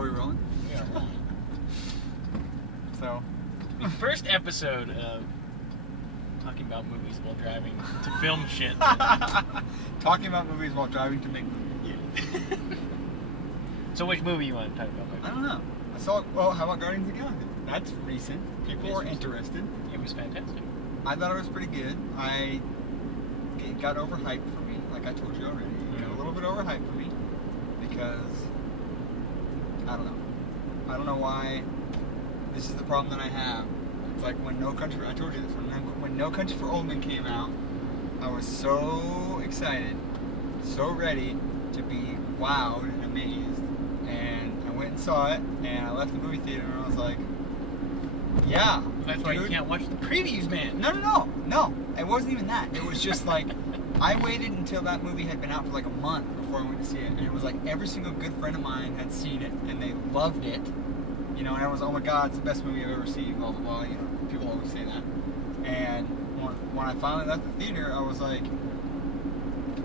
Are we rolling? Yeah, rolling. So, The first episode of talking about movies while driving to film shit. talking about movies while driving to make movies. Yeah. So which movie you want to talk about? I don't know. I saw. Well, how about Guardians of the Galaxy? That's recent. People are interested. It was fantastic. I thought it was pretty good. It got overhyped for me, like I told you already. It got a little bit overhyped for me because I don't know. I don't know why. This is the problem that I have. It's like when No Country. I told you this when No Country for Old Men came out. I was so excited, so ready to be wowed and amazed, and I went and saw it, and I left the movie theater, and I was like, yeah. That's why you can't watch the previews, man. No. It wasn't even that. It was just like, I waited until that movie had been out for like a month before I went to see it. And it was like every single good friend of mine had seen it and they loved it. You know, and I was, oh my God, it's the best movie I've ever seen, blah, blah, blah. You know, people always say that. And when I finally left the theater, I was like,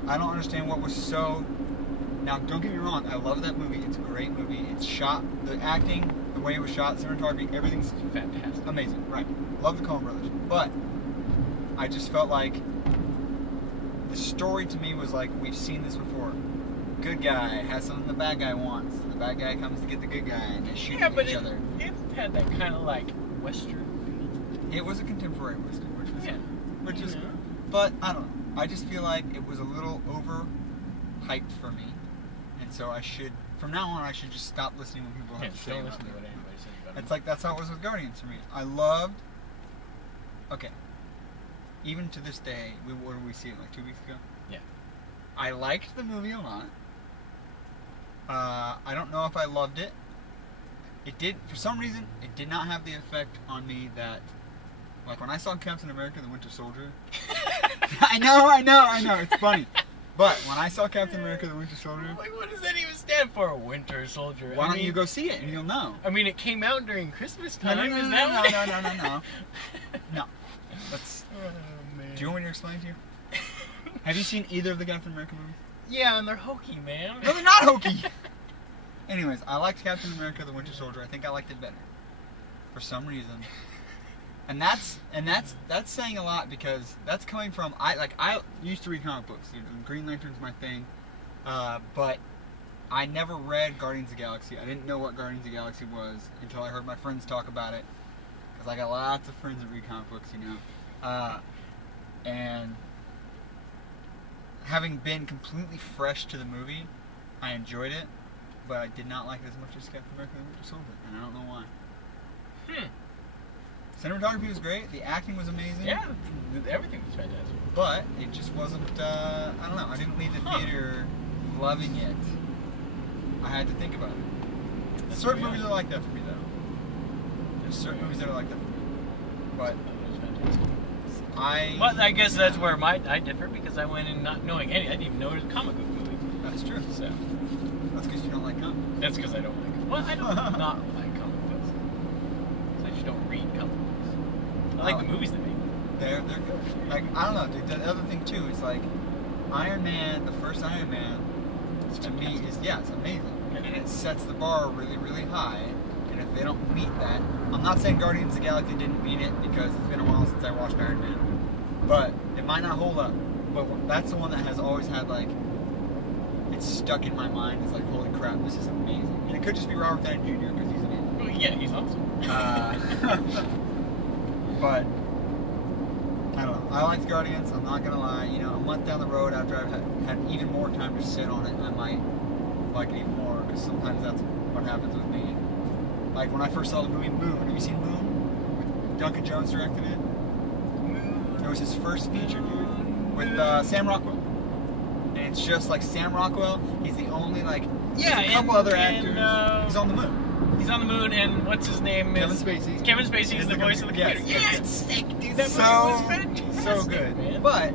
I don't understand what was so... Now, don't get me wrong, I love that movie. It's a great movie. It's shot, the acting, the way it was shot, cinematography, everything's Fantastic. amazing. Right. Love the Coen Brothers. But I just felt like the story to me was like, we've seen this before. Good guy has something the bad guy wants. The bad guy comes to get the good guy and they shoot each other. It had that kind of like Western feel. It was a contemporary Western, which was Yeah. good. But I don't know. I just feel like it was a little overhyped for me. And so I should, from now on, I should just stop listening when people have to say don't about listen to it. what anybody says about it. It's like, that's how it was with Guardians for me. I loved, okay, even to this day, what did we see it, like 2 weeks ago? Yeah. I liked the movie a lot. I don't know if I loved it. It did, for some reason, it did not have the effect on me that, like when I saw Captain America the Winter Soldier. I know, it's funny. But when I saw Captain America the Winter Soldier. Like, what does that even stand for, Winter Soldier? Why don't you go see it and you'll know? I mean, it came out during Christmas time. No. No. Let's. Oh, man. Do you want me to explain to you? Have you seen either of the Captain America movies? Yeah, and they're hokey, man. No, they're not hokey. Anyways, I liked Captain America the Winter Soldier. I think I liked it better. For some reason. And that's saying a lot because that's coming from I used to read comic books. You know, Green Lantern's my thing. But I never read Guardians of the Galaxy. I didn't know what Guardians of the Galaxy was until I heard my friends talk about it. Because I got lots of friends that read comic books, you know. And having been completely fresh to the movie, I enjoyed it, but I did not like it as much as Captain America and the Winter Soldier, and I don't know why. Cinematography was great, the acting was amazing. Yeah, everything was fantastic. But it just wasn't, I don't know, I didn't leave the theater loving it. I had to think about it. There's certain movies are like that for me, though. There's certain movies that are like that for me. But Well, I guess that's where I differ because I went in not knowing any. I didn't even know it was a comic book movie. That's true. So that's because you don't like comic books. that's because I don't like. Well, I don't not like comic books. So I just don't read comic books. I like the movies they make. They're good. Like, I don't know, dude. The other thing too is like Iron Man. The first Iron Man to me is it's amazing, and it sets the bar really, really high. And if they don't meet that, I'm not saying Guardians of the Galaxy didn't meet it because it's been a while since I watched Iron Man, but it might not hold up. But that's the one that has always had like it's stuck in my mind. It's like, holy crap, this is amazing. And it could just be Robert Downey Jr. because he's amazing. Well, yeah, he's awesome. But I don't know. I liked Guardians. I'm not gonna lie. You know, a month down the road after I've had even more time to sit on it, I might like it even more because sometimes that's what happens with me. Like when I first saw the movie Moon. Have you seen Moon? Duncan Jones directed it. It was his first feature, dude, with Sam Rockwell. And it's just like Sam Rockwell. He's the only there's a couple other actors. He's on the moon. He's on the moon, and what's his name? Kevin Spacey. Kevin Spacey is the voice of the computer. Yes. It's sick, dude. That movie was fantastic. So good. Man. But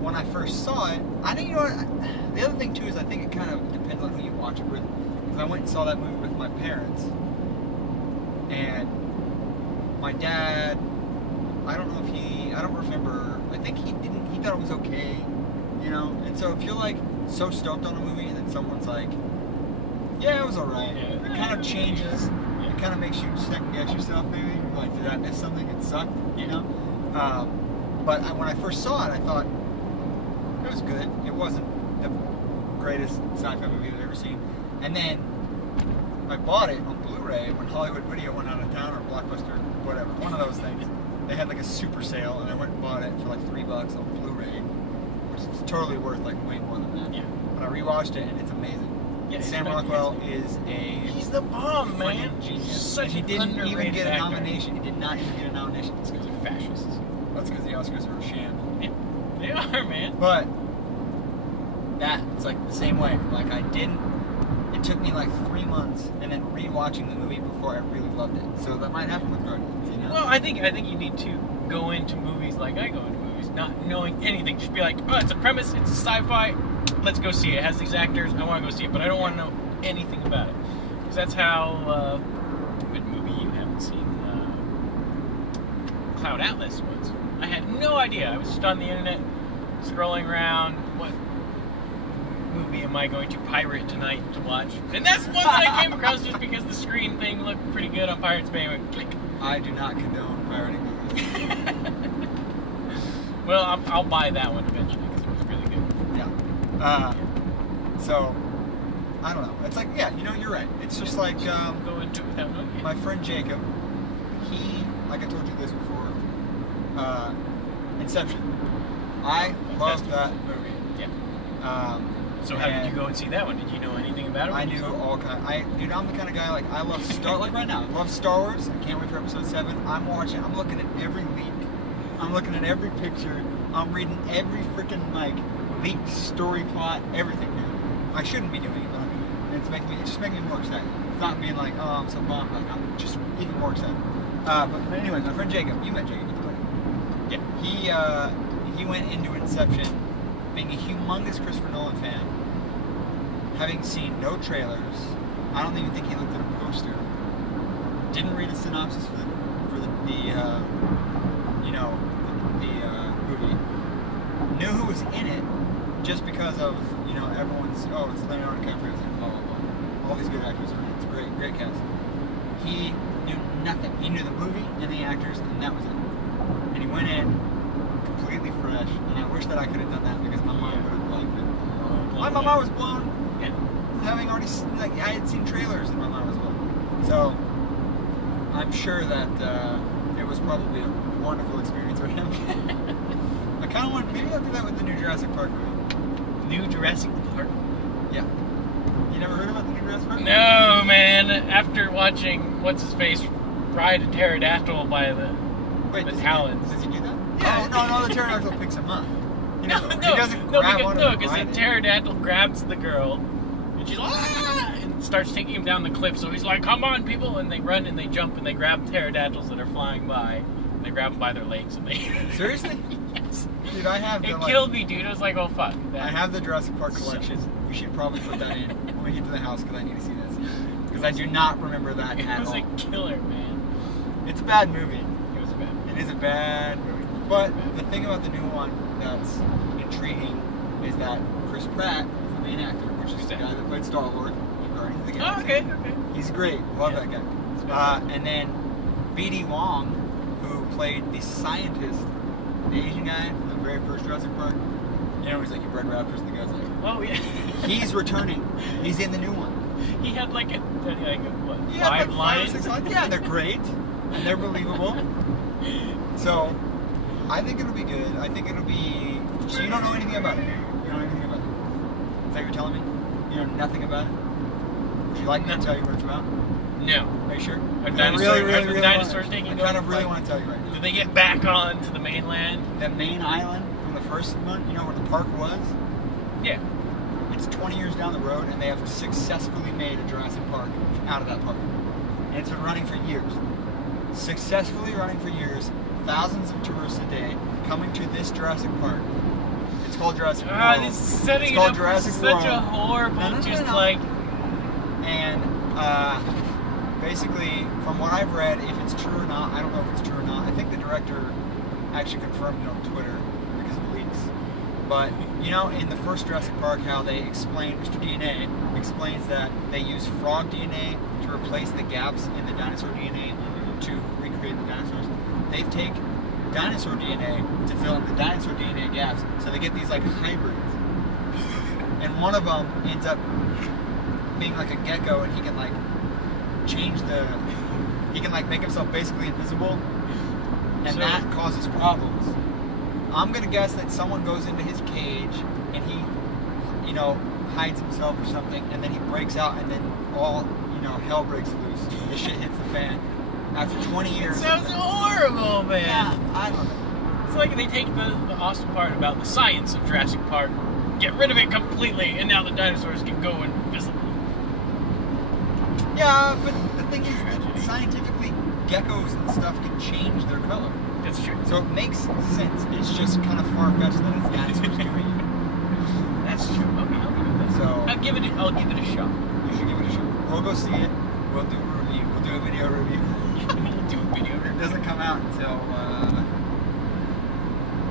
when I first saw it, I think, you know what, the other thing too is I think it kind of depends on who you watch it with. Because I went and saw that movie with my parents, and my dad, I don't remember, I think he thought it was okay, you know? And so if you're like so stoked on a movie and then someone's like, Yeah, it was alright. Yeah. It kind of changes. Yeah. It kind of makes you second guess yourself, maybe. Like, did I miss something? It sucked, you know? But when I first saw it, I thought it was good. It wasn't the greatest sci-fi movie I've ever seen. And then I bought it on Blu-ray when Hollywood Video went out of town, or Blockbuster, whatever, one of those things. They had like a super sale, and I went and bought it for like $3 on Blu-ray, which is totally worth like way more than that. Yeah. But I rewatched it, and it's amazing. Yeah, Sam Rockwell is a He's the bomb, man. genius. Such And he an didn't even underrated get a actor. nomination. He did not even get a nomination. It's because they're fascists. That's because the Oscars are a sham. Yeah, they are, man. But it's like the same way. Like I didn't. It took me like 3 months, and then rewatching the movie before I really loved it. So that might happen with Guardians. You know? Well, I think you need to go into movies like I go into movies, not knowing anything. Just be like, oh, it's a premise, it's a sci-fi. Let's go see it. It has these actors. I want to go see it, but I don't want to know anything about it. Because that's how good movie you haven't seen. Cloud Atlas was. I had no idea. I was just on the internet scrolling around. What movie am I going to pirate tonight to watch? And that's one that I came across just because the screen thing looked pretty good on Pirates Bay. I went, click. I do not condone pirating movies. Well, I'll buy that one eventually because it was really good. Yeah. So, I don't know. It's like, yeah, you know, you're right. It's just like Go into it without knowing it. my friend Jacob. He, like I told you this before, Inception. I love that movie. Yeah. So how did you go and see that one? Did you know anything about it? I knew all kind. Dude, I'm the kind of guy, like, I love like right now. I love Star Wars. I can't wait for Episode 7. I'm looking at every leak. I'm looking at every picture. I'm reading every freaking like leaked story plot, everything, dude. I shouldn't be doing it, but I'm doing it. And it's just making me more excited. It's not being like, oh, I'm so bummed. Like, I'm just even more excited. But anyway, my friend Jacob, you met Jacob at the clinic. Yeah. He went into Inception being a humongous Christopher Nolan fan, having seen no trailers. I don't even think he looked at a poster. Didn't read a synopsis for the movie. Knew who was in it just because of, you know, everyone's, oh, it's Leonardo DiCaprio, it's like blah blah blah. All these good actors are in it. It's great cast. He knew nothing. He knew the movie and the actors, and that was it. And he went in completely fresh, and I wish that I could have done that because my mind would have liked it. My mind was blown. Yeah. Having already seen, like, I had seen trailers, and my mind was blown. So I'm sure that it was probably a wonderful experience for him. I kind of want, maybe I'll do that with the new Jurassic Park movie. New Jurassic Park? Yeah. You never heard about the new Jurassic Park? No, man. After watching what's his face ride a pterodactyl by the talons. Does he do that? Yeah. Oh, no, the pterodactyl picks him up. You know, he doesn't because the pterodactyl grabs the girl, and she's like, ah! And starts taking him down the cliff. So he's like, "Come on, people!" And they run and they jump and they grab pterodactyls that are flying by. And they grab them by their legs and they. Seriously? Yes. Dude, I have. It killed me, dude. I was like, "Oh fuck." I have the Jurassic Park collection. We should probably put that in when we get to the house because I need to see this. Because I do not remember that at all. It was a killer, man. It's a bad movie. It was a bad movie. It is a bad movie. But the thing about the new one that's intriguing is that Chris Pratt is the main actor, which is the guy that played Star-Lord in Guardians of the Galaxy. Oh, okay. He's great. Love that guy. And then B.D. Wong, who played the scientist, the Asian guy from the very first Jurassic Park. You know, he's like, you bred raptors, and the guy's like, oh, yeah. He's returning. He's in the new one. He had like what, Yeah, five like lines? 5 or 6 lines. Yeah, they're great. And they're believable. So, I think it'll be good. I think it'll be... So you don't know anything about it? You don't know anything about it? Is that what you're telling me? You know nothing about it? Would you like me to tell you what it's about? No. Are you sure? Are dinosaurs taking over? I kind of really want to tell you right now. Did they get back on to the mainland? That main island from the first one, you know where the park was? Yeah. It's 20 years down the road, and they have successfully made a Jurassic Park out of that park. And it's been running for years. Successfully running for years. Thousands of tourists a day coming to this Jurassic Park. It's called Jurassic World. This is setting it's it called up Jurassic for World. such a horrible, like... And, basically, from what I've read, if it's true or not, I don't know if it's true or not. I think the director actually confirmed it on Twitter because of leaks. But, you know, in the first Jurassic Park, how they explained Mr. DNA explains that they use frog DNA to replace the gaps in the dinosaur DNA to recreate the dinosaurs. They take dinosaur DNA to fill in the dinosaur DNA gaps, so they get these like hybrids. And one of them ends up being like a gecko, and he can like he can like make himself basically invisible, and that causes problems. I'm gonna guess that someone goes into his cage and he, you know, hides himself or something, and then he breaks out, and then all, you know, hell breaks loose. The shit hits the fan. After 20 years. It sounds horrible, man. Yeah, I don't know. It's like they take the awesome part about the science of Jurassic Park, get rid of it completely, and now the dinosaurs can go invisible. Yeah, but the thing is that scientifically, geckos and stuff can change their color. That's true. So it makes sense. It's just kind of far-fetched that it's dinosaurs doing it. That's true. Okay, I'll give it that. So I'll give it a shot. You should give it a shot. We'll go see it. We'll do a review. We'll do a video review. Do a video review. It doesn't come out until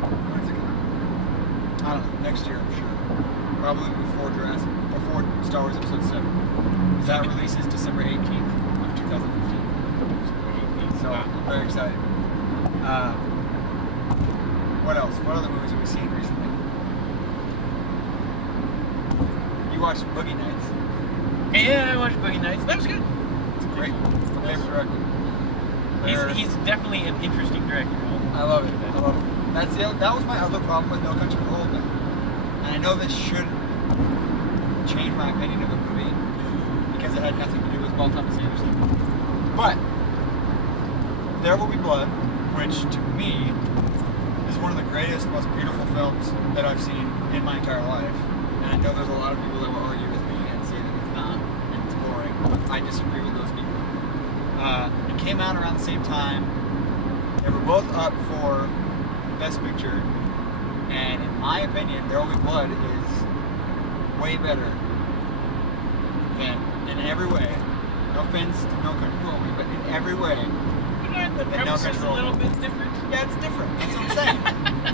when does it come out? I don't know. Next year, I'm sure. Probably before Star Wars Episode 7. That releases December 18th of 2015. So I'm very excited. What else? What other movies have we seen recently? You watched Boogie Nights. Yeah, I watched Boogie Nights. That was good. It's great. My favorite director. He's definitely an interesting director. I love it. I love it. That was my other problem with No Country for Old Men. And I know this should change my opinion of the movie because it had nothing to do with Paul Thomas Anderson. But There Will Be Blood, which to me is one of the greatest, most beautiful films that I've seen in my entire life. And I know there's a lot of people that will argue with me and say that it's not, and it's boring. But I disagree with those people. It came out around the same time. They were both up for Best Picture. And in my opinion, There Will Be Blood is way better than, in every way. No offense to No Country for Old Men, but in every way. The premise is a little bit different. Yeah, it's different. That's what I'm saying.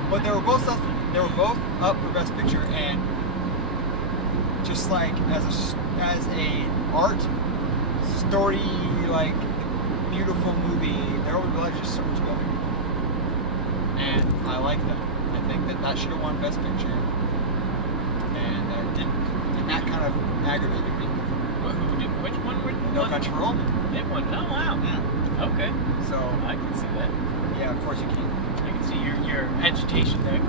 But they were both up for Best Picture, and just like as a art story, like beautiful movie, There Will Be Blood is just so much better. And I like that. I think that should have won Best Picture, and it didn't. And that kind of aggravated me. Which one? No Country for Old Men. It won. Oh wow. Yeah. Okay. So I can see that. Yeah, of course you can. I can see your agitation there.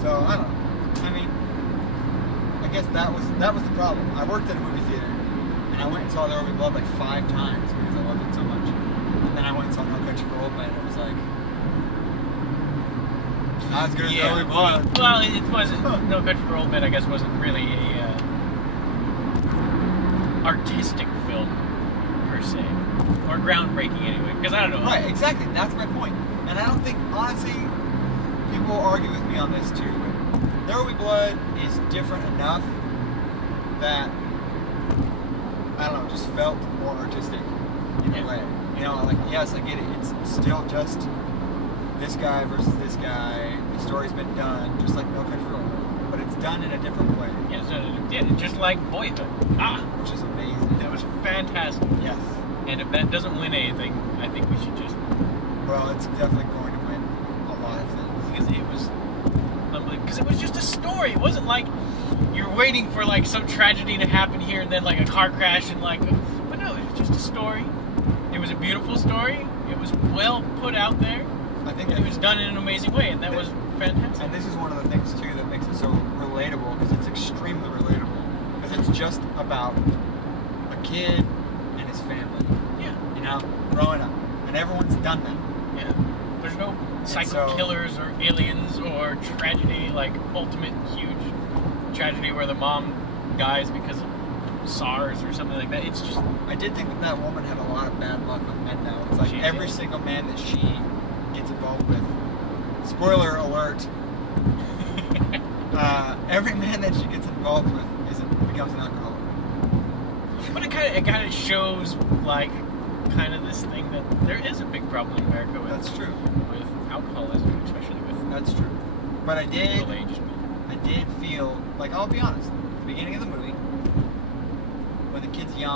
So I don't know. I mean, I guess that was the problem. I worked at a movie theater, and I went and saw There Will Be Blood like 5 times because I loved it so much. And then I went and saw No Country for Old Men, and it was like not as good as There Will Be Blood. Well, it wasn't. No Country for Old Men, I guess, wasn't really a artistic film per se, or groundbreaking anyway. Because I don't know. Right, exactly. That's my point. And I don't think, honestly, people will argue with me on this too. But There Will Be Blood is different enough that I don't know, just felt more artistic in a way. You know, like yes, I get it. It's still just this guy versus this guy. The story's been done just like No Country for Old Men, but it's done in a different way. Yeah, just like Boyhood. Which is amazing. That was fantastic. Yes. And if that doesn't win anything, I think we should just. Well, it's definitely going to win a lot of things. Because it was unbelievable. Because it was just a story. It wasn't like you're waiting for like some tragedy to happen here and then like a car crash and like. But no, it was just a story. It was a beautiful story. It was well put out there. I think it was done in an amazing way, and that was fantastic. And this is one of the things too that makes it so relatable, because it's extremely relatable. Because it's just about a kid and his family. Yeah. You know, growing up, and everyone's done that. Yeah. There's no psycho killers or aliens or tragedy, like ultimate huge tragedy where the mom dies because of SARS or something like that. It's just. I did think that woman had a lot of bad luck with men though. It's like every single man that she gets involved with. Spoiler alert. Every man that she gets involved with becomes an alcoholic. But it kind of shows like kind of this thing that there is a big problem in America with. That's true. With alcoholism, especially with. That's true. But I did middle-aged men. I did feel like, I'll be honest. At the beginning of the movie,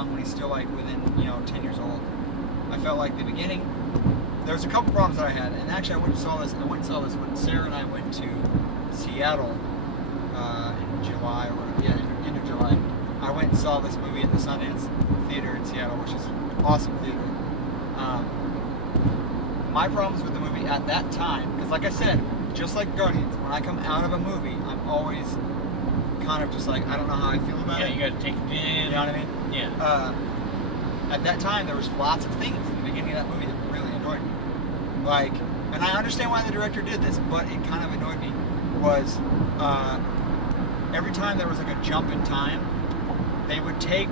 young, when he's still like within 10 years old. I felt like the beginning. There's a couple problems that I had, and actually I went and saw this when Sarah and I went to Seattle in July or whatever. Yeah, end of July. I went and saw this movie at the Sundance Theater in Seattle, which is an awesome theater. My problems with the movie at that time, because like I said, just like Guardians, when I come out of a movie, I'm always kind of just like, I don't know how I feel about it. Yeah, you gotta take it in. You know what I mean? Yeah. At that time, there was lots of things in the beginning of that movie that really annoyed me. Like, and I understand why the director did this, but it kind of annoyed me, was every time there was like a jump in time, they would take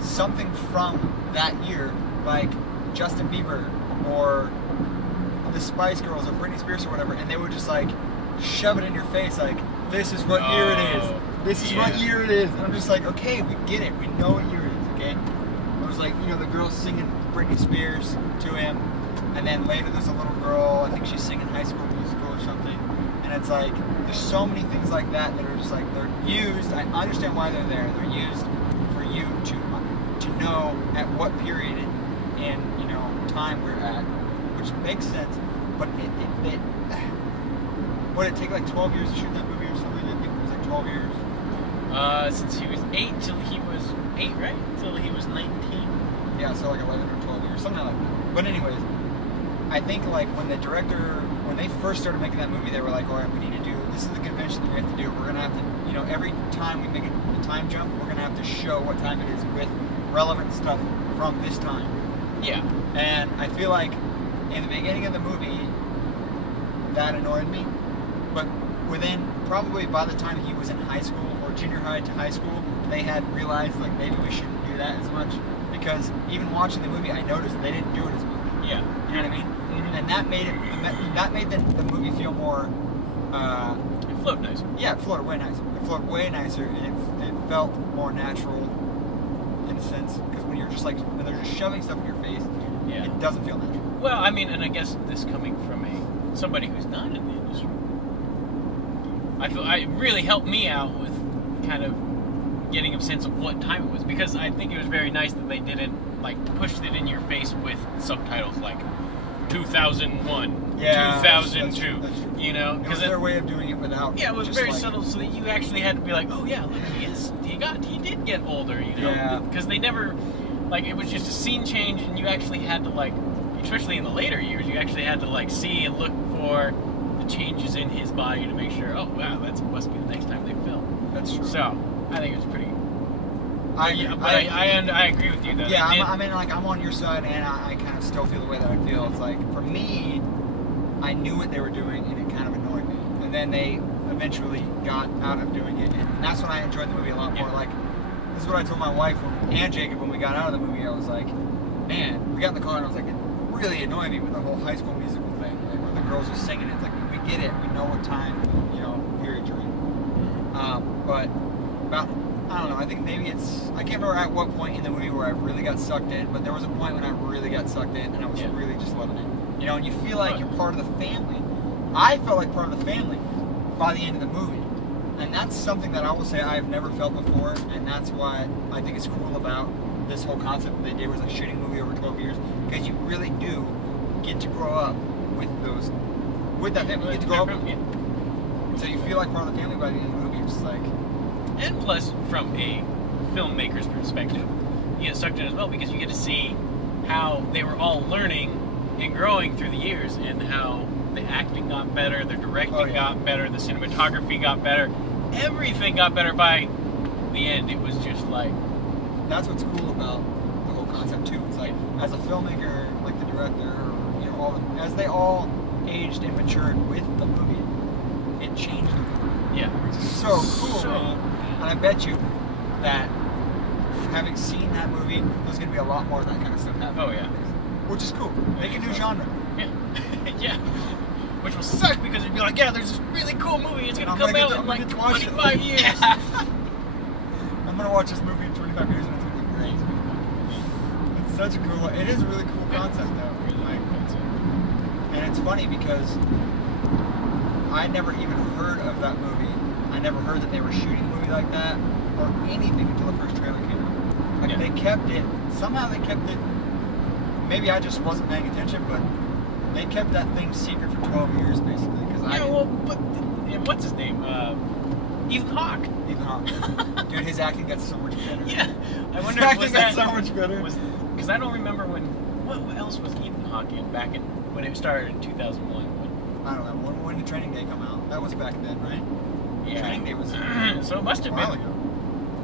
something from that year, like Justin Bieber or the Spice Girls or Britney Spears or whatever, and they would just like shove it in your face, like, this is what year it is. This is what year it is. And I'm just like, okay, we get it. We know what year it is, okay? It was like, the girl's singing Britney Spears to him, and then later there's a little girl, I think she's singing High School Musical or something, and it's like, there's so many things like that that are just like, they're used, I understand why they're there, they're used for you to know at what period in time we're at, which makes sense, but what did it take, like 12 years to shoot that movie or something? I think it was like 12 years. Since he was 8 till he was 8, right? Till he was 19. Yeah, so like 11 or 12 years, something like that. But anyways, I think like when they first started making that movie, they were like, all right, we need to do, this is the convention that we have to do. We're going to have to, every time we make a time jump, we're going to have to show what time it is with relevant stuff from this time. Yeah. And I feel like in the beginning of the movie, that annoyed me. But within, probably by the time he was in high school or junior high to high school, they had realized like maybe we shouldn't do that as much. Because even watching the movie, I noticed they didn't do it as much. Yeah. You know what I mean? Mm-hmm. And that made the movie feel more. It flowed nicer. Yeah, it flowed way nicer. It flowed way nicer, and it felt more natural in a sense. Because when you're just like, when they're just shoving stuff in your face, yeah, it doesn't feel natural. Well, I mean, and I guess this coming from somebody who's not in the industry, I feel it really helped me out with kind of getting a sense of what time it was, because I think it was very nice that they didn't like push it in your face with subtitles like 2001, yeah, 2002, that's true. Because it was their way of doing it without. Yeah, it was very subtle, so that you actually had to be like, oh yeah, look, he did get older, Yeah. Because they never, like, it was just a scene change, and you actually had to like, especially in the later years, you actually had to like see and look for the changes in his body to make sure, oh wow, that must be the next time they film. That's true. So I think it was pretty. I agree with you though. Yeah, I mean, like, I'm on your side, and I kind of still feel the way that I feel. It's like, for me, I knew what they were doing, and it kind of annoyed me. And then they eventually got out of doing it, and that's when I enjoyed the movie a lot more. Like, this is what I told my wife and Jacob when we got out of the movie. I was like, man, we got in the car, and I was like, it really annoyed me with the whole High School Musical thing, like, where the girls are singing. It's like, we get it, we know what time, period you're in. But about, I don't know, I think maybe I can't remember at what point in the movie where I really got sucked in, but there was a point when I really got sucked in, and I was really just loving it. And you feel like you're part of the family. I felt like part of the family by the end of the movie. And that's something that I will say I've never felt before, and that's why I think it's cool about this whole concept that they did, was like shooting a movie over 12 years, because you really do get to grow up with that family. You get to grow up with them. So you feel like part of the family by the end of the movie. You're just like... And plus, from a filmmaker's perspective, you get sucked in as well, because you get to see how they were all learning and growing through the years, and how the acting got better, the directing got better, the cinematography got better, everything got better by the end. It was just like... That's what's cool about the whole concept too. It's like, as a filmmaker, like the director, as they all aged and matured with the movie, it changed them. Yeah. It's so cool, man. And I bet you that having seen that movie, there's going to be a lot more of that kind of stuff happening. Oh, yeah. Which is cool. Make a new genre. Yeah. Yeah. Which will suck, because you'd be like, yeah, there's this really cool movie. It's going to come out in like 25 years. Yeah. I'm going to watch this movie in 25 years, and it's going to be great. It's such a cool... It is a really cool concept, though. And it's funny, because I never even heard of that movie. I never heard that they were shooting a movie like that or anything until the first trailer came out. Like, they kept it. Somehow they kept it. Maybe I just wasn't paying attention, but they kept that thing secret for 12 years, basically. But what's his name? Ethan Hawke. Ethan Hawke. Dude, his acting got so much better. Yeah. I wonder His if acting got so much better. Because I don't remember what else was Ethan Hawke in back in when it started in 2001. I don't know. When did Training Day come out? That was back then, right? Yeah. Training Day was so it must have a while been, ago.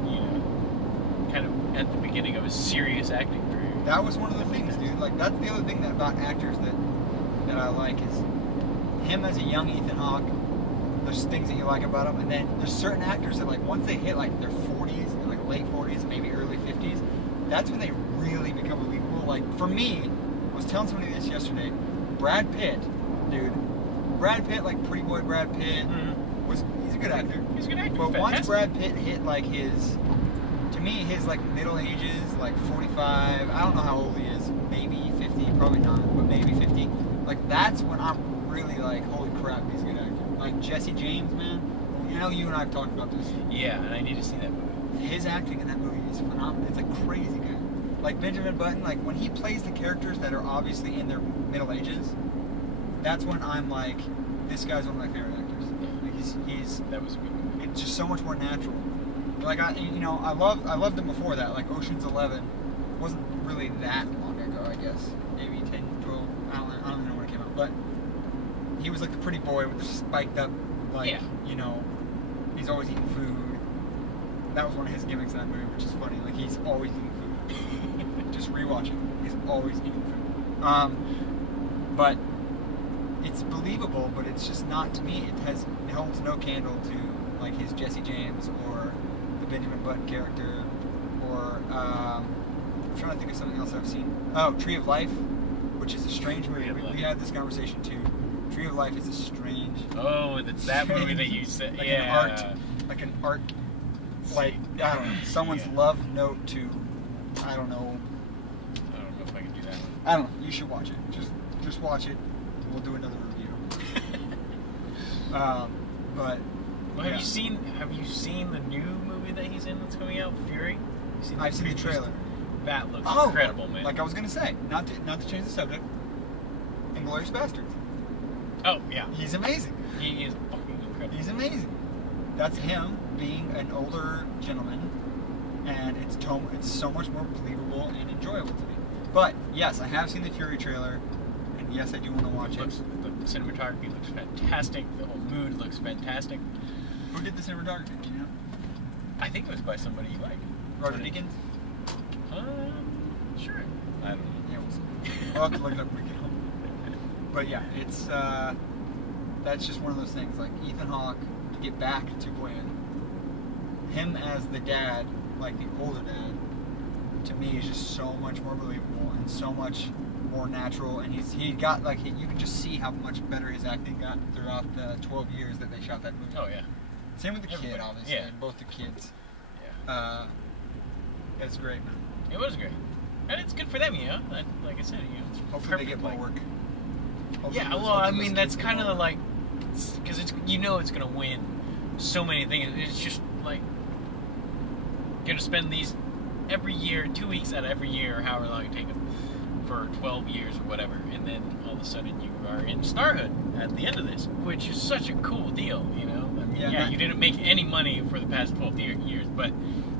you know, kind of at the beginning of his serious acting career. That was one of the things, dude. Like, that's the other thing about actors that I like is him as a young Ethan Hawke. There's things that you like about him, and then there's certain actors that, like, once they hit like their 40s, like late 40s, maybe early 50s, that's when they really become believable. Like, for me, I was telling somebody this yesterday. Brad Pitt, dude. Brad Pitt, like Pretty Boy Brad Pitt, he's a good actor. He's a good actor. But once Brad Pitt hit like to me, his like middle ages, like 45, I don't know how old he is, maybe 50, probably not, but maybe 50. Like, that's when I'm really like, holy crap, he's a good actor. Like Jesse James, man. You know, you and I have talked about this. Yeah, and I need to see that movie. His acting in that movie is phenomenal. It's like crazy good. Like Benjamin Button, like when he plays the characters that are obviously in their middle ages, that's when I'm like, this guy's one of my favorite actors. Like he's that was a good movie. It's just so much more natural. Like I loved him before that. Like Ocean's 11 wasn't really that long ago, I guess. Maybe 10, 12. I don't even know when it came out. But he was like the pretty boy with the spiked up, like, you know, he's always eating food. That was one of his gimmicks in that movie, which is funny. Like, he's always eating food. Just rewatch it. He's always eating food. But it's believable, but it's just not, to me, it holds no candle to like his Jesse James or the Benjamin Button character, or I'm trying to think of something else I've seen. Oh, Tree of Life, which is a strange movie. We had this conversation too. Tree of Life is a strange. Oh, it's that movie that you said. Like yeah. an art, like, I don't know, someone's love note to, I don't know if I can do that one. I don't know. You should watch it. Just watch it. We'll do another review. But well, have you seen the new movie that he's in that's coming out, Fury? I've seen the trailer. That looks incredible, man. Like I was gonna say, not to change the subject. Inglourious Bastards. Oh yeah, he's amazing. He is fucking incredible. He's amazing. That's him being an older gentleman, and it's so much more believable and enjoyable to me. But yes, I have seen the Fury trailer, and yes, I do want to watch it. The cinematography looks fantastic. The whole mood looks fantastic. Who did the cinematography? Do you know? I think it was by somebody you like. Roger Deakins? Sure. I don't know. Yeah, we'll have to look it up when we get home. But yeah, it's that's just one of those things. Like Ethan Hawke, to get back to Boyhood, him as the dad, like the older dad, to me is just so much more believable and so much more natural. And he got like you can just see how much better his acting got throughout the 12 years that they shot that movie. Oh yeah. Same with the kid, obviously. Yeah. Both the kids. Yeah. It's great, man. It was great. And it's good for them, you know? Like I said, you know, it's hopefully they get more work. Yeah, well, I mean, that's kind of the, like, because it's you know it's going to win so many things. It's just, like, going to spend these every year, 2 weeks out of every year, or however long it takes them, for 12 years or whatever, and then all of a sudden you are in Starhood at the end of this, which is such a cool deal, you know? I mean, yeah, you didn't make any money for the past 12 years, but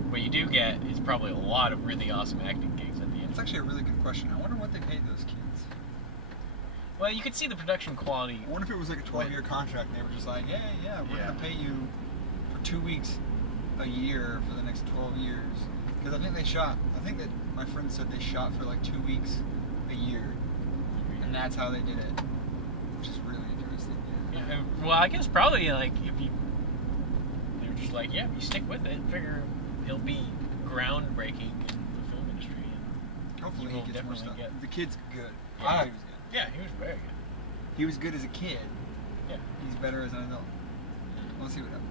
what you do get is probably a lot of really awesome acting gigs at the end. It's actually a really good question. I wonder what they paid those kids. Well, you could see the production quality. I wonder if it was like a 12-year contract and they were just like, yeah, we're going to pay you for 2 weeks a year for the next 12 years. Because I think that my friend said they shot for like 2 weeks a year. And that's how they did it. Which is really interesting. Yeah, well, I guess probably like they were just like, if you stick with it, figure he'll be groundbreaking in the film industry. And hopefully he gets more stuff. The kid's good. Yeah. I thought he was good. Yeah, he was very good. He was good as a kid. Yeah. He's better as an adult. We'll see what happens.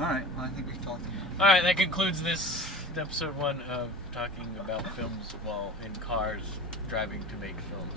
Alright, well, I think we've talked enough. Alright, that concludes this episode 1 of talking about films while in cars driving to make films.